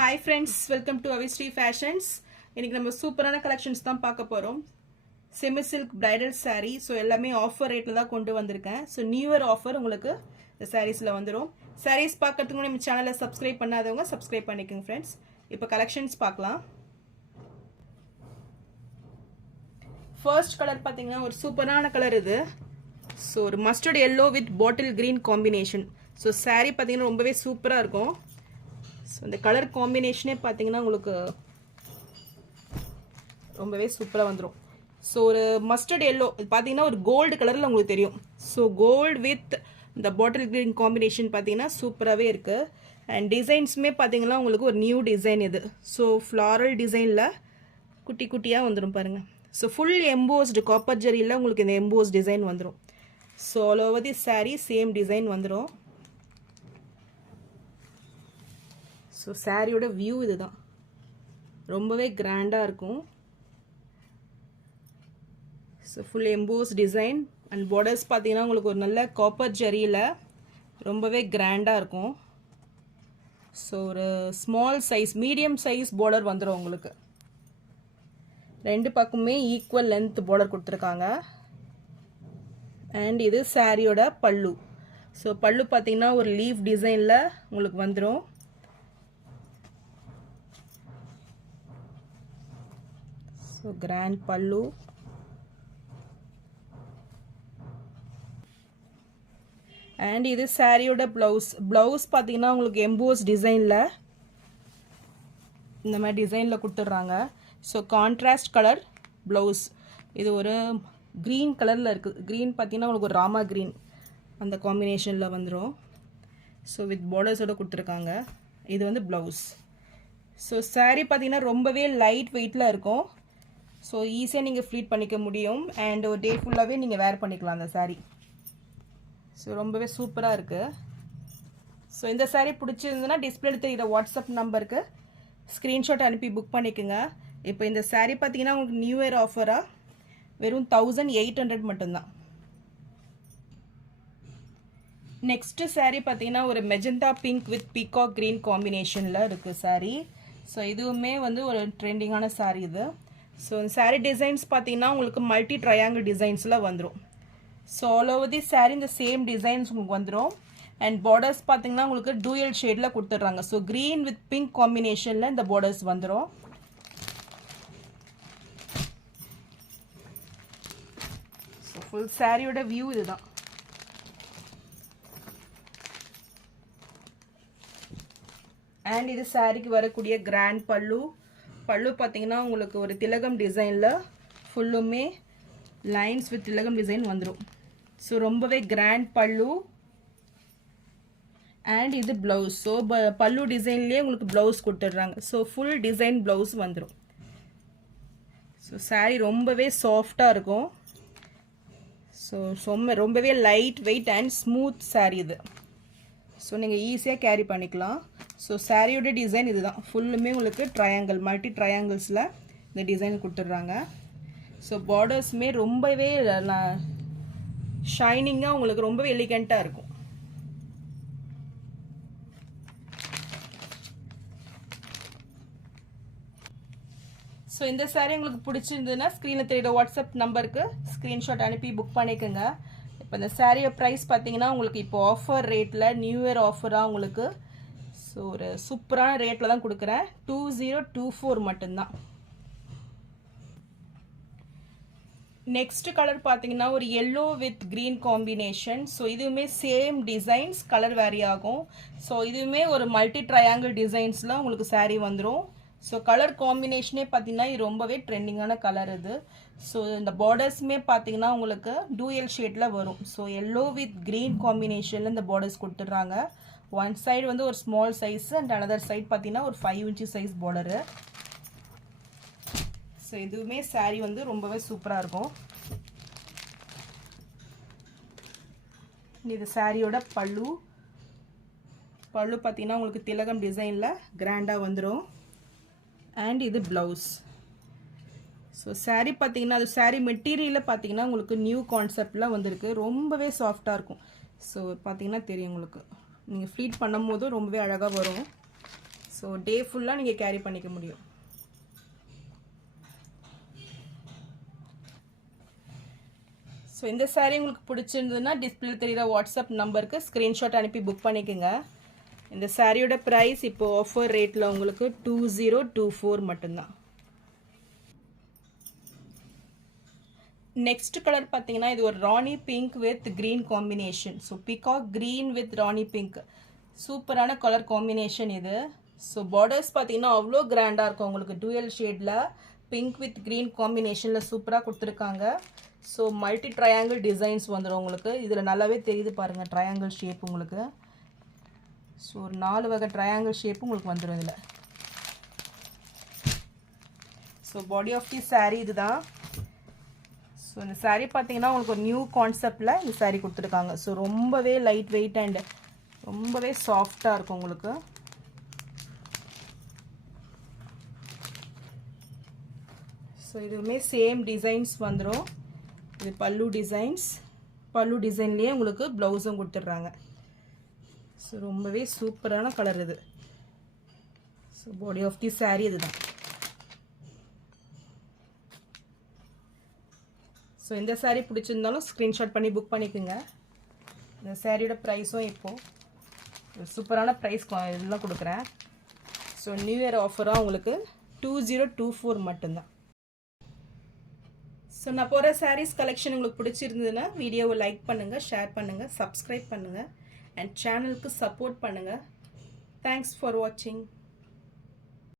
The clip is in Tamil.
Hi friends, welcome to Avistri Fashions. இன்னைக்கு நம்ம சூப்பரான கலெக்ஷன்ஸ் தான் பார்க்க போறோம். Semi silk bridal saree. So எல்லாமே ஆஃபர் ரேட்ல தான் கொண்டு வந்திருக்கேன். ஸோ நியூ இயர் ஆஃபர் உங்களுக்கு இந்த சாரீஸ்ல வந்துடும். சாரீஸ் பார்க்கறதுக்கு நம்ம சேனலை சப்ஸ்கிரைப் பண்ணாதவங்க சப்ஸ்கிரைப் பண்ணிக்கோங்க ஃப்ரெண்ட்ஸ். இப்போ கலெக்ஷன்ஸ் பார்க்கலாம். ஃபர்ஸ்ட் கலர் பார்த்தீங்கன்னா ஒரு சூப்பரான கலர் இது. ஸோ ஒரு mustard yellow with bottle green combination. So saree பார்த்தீங்கன்னா ரொம்பவே சூப்பராக இருக்கும். ஸோ இந்த கலர் காம்பினேஷனே பார்த்தீங்கன்னா உங்களுக்கு ரொம்பவே சூப்பராக வந்துடும். ஸோ ஒரு மஸ்டர்ட் எல்லோ இது பார்த்தீங்கன்னா ஒரு கோல்டு கலரில் உங்களுக்கு தெரியும். ஸோ கோல்டு வித் இந்த பாட்டில் கிரீன் காம்பினேஷன் பார்த்தீங்கன்னா சூப்பராகவே இருக்குது. அண்ட் டிசைன்ஸுமே பார்த்தீங்கன்னா உங்களுக்கு ஒரு நியூ டிசைன் இது. ஸோ ஃப்ளாரல் டிசைனில் குட்டி குட்டியாக வந்துடும் பாருங்கள். ஸோ ஃபுல் எம்போஸ்டு காப்பர் ஜரியில் உங்களுக்கு இந்த எம்போஸ் டிசைன் வந்துடும். So all over the sari same design வந்துடும். ஸோ சாரியோட வியூ இதுதான், ரொம்பவே கிராண்டாக இருக்கும். So full EMBOSS design and borders பார்த்தீங்கன்னா உங்களுக்கு ஒரு நல்ல காப்பர் ஜரியில் ரொம்பவே கிராண்டாக இருக்கும். ஸோ ஒரு small size medium size border வந்துடும் உங்களுக்கு. ரெண்டு பக்கமே ஈக்குவல் லென்த் பார்டர் கொடுத்துருக்காங்க. அண்ட் இது சாரியோட பல்லு. ஸோ பல்லு பார்த்தீங்கன்னா ஒரு லீஃப் டிசைனில் உங்களுக்கு வந்துடும். ஸோ கிராண்ட் பல்லு. அண்ட் இது சாரியோட ப்ளவுஸ். ப்ளவுஸ் பார்த்தீங்கன்னா உங்களுக்கு எம்போஸ் டிசைனில் இந்த மாதிரி டிசைனில் கொடுத்துட்றாங்க. So contrast colour blouse. இது ஒரு க்ரீன் கலரில் இருக்குது. க்ரீன் பார்த்தீங்கன்னா உங்களுக்கு ஒரு ராமா க்ரீன் அந்த காம்பினேஷனில் வந்துடும். ஸோ வித் பார்டர்ஸோடு கொடுத்துருக்காங்க. இது வந்து ப்ளவுஸ். ஸோ சாரீ பார்த்தீங்கன்னா ரொம்பவே லைட் வெயிட்டில் இருக்கும். ஸோ ஈஸியாக நீங்கள் ஃப்ளீட் பண்ணிக்க முடியும். அண்ட் ஒரு டே ஃபுல்லாகவே நீங்கள் வேர் பண்ணிக்கலாம் அந்த சாரீ. ஸோ ரொம்பவே சூப்பராக இருக்குது. ஸோ இந்த சாரீ பிடிச்சிருந்ததுன்னா டிஸ்பிளே தெரிகிற வாட்ஸ்அப் நம்பருக்கு ஸ்க்ரீன்ஷாட் அனுப்பி புக் பண்ணிக்கோங்க. இப்போ இந்த சாரீ பார்த்தீங்கன்னா உங்களுக்கு நியூ இயர் ஆஃபராக வெறும் 1800 மட்டும்தான். நெக்ஸ்ட்டு சாரீ பார்த்தீங்கன்னா ஒரு magenta pink with peacock green காம்பினேஷனில் இருக்குது சாரீ. ஸோ இதுவுமே வந்து ஒரு ட்ரெண்டிங்கான சாரீ இது. ஸோ இந்த சாரீ டிசைன்ஸ் பார்த்தீங்கன்னா உங்களுக்கு மல்டி ட்ரையாங்கிள் டிசைன்ஸில் வந்துடும். So all over the sari இந்த சேம் டிசைன்ஸ் உங்களுக்கு வந்துடும். அண்ட் பார்டர்ஸ் பார்த்தீங்கன்னா உங்களுக்கு டூயல் ஷேடில் கொடுத்துட்றாங்க. ஸோ க்ரீன் வித் பிங்க் காம்பினேஷனில் இந்த பார்டர்ஸ் வந்துடும். ஸோ ஃபுல் சாரியோட வியூ இதுதான். அண்ட் இது சாரிக்கு வரக்கூடிய கிராண்ட் பல்லு. பல்லு பார்த்தீங்கன்னா உங்களுக்கு ஒரு திலகம் டிசைனில் ஃபுல்லுமே லைன்ஸ் வித் திலகம் டிசைன் வந்துடும். ஸோ ரொம்பவே கிராண்ட் பல்லு. அண்ட் இது ப்ளவுஸ். ஸோ பல்லு டிசைன்லேயே உங்களுக்கு ப்ளவுஸ் கொடுத்துட்றாங்க. ஸோ ஃபுல் டிசைன் ப்ளவுஸ் வந்துடும். ஸோ சாரீ ரொம்பவே சாஃப்டாக இருக்கும். ஸோ ரொம்பவே light weight and smooth sari இது. ஸோ நீங்கள் ஈஸியாக கேரி பண்ணிக்கலாம். ஸோ சாரியோட டிசைன் இதுதான். ஃபுல்லுமே உங்களுக்கு ட்ரையாங்கிள் மல்டி ட்ரையாங்கிள்ஸில் இந்த டிசைன் கொடுத்துட்றாங்க. ஸோ பார்டர்ஸுமே ரொம்பவே ஷைனிங்காக உங்களுக்கு ரொம்பவே எலிகண்ட்டாக இருக்கும். ஸோ இந்த சாரீ உங்களுக்கு பிடிச்சிருந்ததுன்னா ஸ்க்ரீனில் தெரியுற வாட்ஸ்அப் நம்பருக்கு ஸ்க்ரீன்ஷாட் அனுப்பி புக் பண்ணிக்கோங்க. இப்போ இந்த சாரியோட ப்ரைஸ் பார்த்தீங்கன்னா உங்களுக்கு இப்போ ஆஃபர் ரேட்டில் நியூ இயர் ஆஃபராக உங்களுக்கு ஸோ ஒரு சூப்பரான ரேட்டில் தான் கொடுக்குறேன். 2024 மட்டும்தான். நெக்ஸ்ட் கலர் பார்த்தீங்கன்னா ஒரு yellow with green combination. So இதுவுமே சேம் டிசைன்ஸ், கலர் வேரி ஆகும். ஸோ இதுவுமே ஒரு மல்டி ட்ரையாங்கிள் டிசைன்ஸில் உங்களுக்கு சாரீ வந்துடும். ஸோ கலர் காம்பினேஷனே பார்த்தீங்கன்னா இது ரொம்பவே ட்ரெண்டிங்கான கலர் இது. ஸோ இந்த பார்டர்ஸுமே பார்த்தீங்கன்னா உங்களுக்கு டூயல் ஷேடில் வரும். ஸோ எல்லோ வித் க்ரீன் காம்பினேஷனில் இந்த பார்டர்ஸ் கொடுத்துட்றாங்க. ஒன் சைடு வந்து ஒரு small size and another side பார்த்தீங்கன்னா ஒரு 5 inch சைஸ் பார்டரு. ஸோ இதுவுமே சாரீ வந்து ரொம்பவே சூப்பராக இருக்கும். இது சாரியோட பல்லு. பல்லு பார்த்தீங்கன்னா உங்களுக்கு திலகம் டிசைனில் கிராண்டாக வந்துடும். அண்ட் இது ப்ளவுஸ். ஸோ சாரீ பார்த்தீங்கன்னா அது சாரீ மெட்டீரியலில் பார்த்தீங்கன்னா உங்களுக்கு நியூ கான்செப்டில் வந்திருக்கு. ரொம்பவே சாஃப்டாக இருக்கும். ஸோ பார்த்தீங்கன்னா தெரியும் உங்களுக்கு, நீங்கள் ஃப்ளீட் பண்ணும் போதும் ரொம்பவே அழகாக வரும். ஸோ டே ஃபுல்லாக நீங்கள் கேரி பண்ணிக்க முடியும். ஸோ இந்த saree உங்களுக்கு பிடிச்சிருந்ததுன்னா டிஸ்பிளே தெரிகிற வாட்ஸ்அப் நம்பருக்கு ஸ்க்ரீன்ஷாட் அனுப்பி புக் பண்ணிக்கோங்க. இந்த சாரியோட ப்ரைஸ் இப்போது ஆஃபர் ரேட்டில் உங்களுக்கு 2024 மட்டும்தான். நெக்ஸ்ட் கலர் பார்த்தீங்கன்னா இது ஒரு rani pink with green combination. So peacock green with rani pink சூப்பரான கலர் காம்பினேஷன் இது. ஸோ பார்டர்ஸ் பார்த்தீங்கன்னா அவ்வளோ கிராண்டாக இருக்கும் உங்களுக்கு. டூயல் ஷேடில் பிங்க் வித் க்ரீன் காம்பினேஷனில் சூப்பராக கொடுத்துருக்காங்க. ஸோ மல்டி ட்ரையாங்கிள் டிசைன்ஸ் வந்துடும் உங்களுக்கு. இதில் நல்லாவே தெரியுது பாருங்கள் ட்ரையாங்கிள் ஷேப் உங்களுக்கு. ஸோ ஒரு 4 வகை ட்ரையாங்கிள் ஷேப்பு உங்களுக்கு வந்துடும் இதில். So body of the saree இதுதான். ஸோ இந்த saree பார்த்தீங்கன்னா உங்களுக்கு ஒரு நியூ கான்செப்டில் இந்த saree கொடுத்துருக்காங்க. ஸோ ரொம்பவே லைட் வெயிட் அண்ட் ரொம்பவே சாஃப்டாக இருக்கும் உங்களுக்கு. ஸோ இதுவுமே சேம் டிசைன்ஸ் வந்துடும். இது பல்லு டிசைன்ஸ். பல்லு டிசைன்லேயே உங்களுக்கு ப்ளவுஸும் கொடுத்துட்றாங்க. ஸோ ரொம்பவே சூப்பரான கலர் இது. So body of the saree இதுதான். ஸோ இந்த saree பிடிச்சிருந்தாலும் ஸ்க்ரீன்ஷாட் பண்ணி புக் பண்ணிக்கோங்க. இந்த சாரியோட ப்ரைஸும் இப்போது சூப்பரான ப்ரைஸ் இதெல்லாம் கொடுக்குறேன். ஸோ நியூ இயர் ஆஃபராக உங்களுக்கு 2024 மட்டும்தான். ஸோ நான் போகிற சாரீஸ் கலெக்ஷன் உங்களுக்கு பிடிச்சிருந்ததுன்னா வீடியோவை லைக் பண்ணுங்கள், ஷேர் பண்ணுங்கள், சப்ஸ்கிரைப் பண்ணுங்கள் அண்ட் சேனலுக்கு சப்போர்ட் பண்ணுங்கள். தேங்க்ஸ் ஃபார் வாட்சிங்.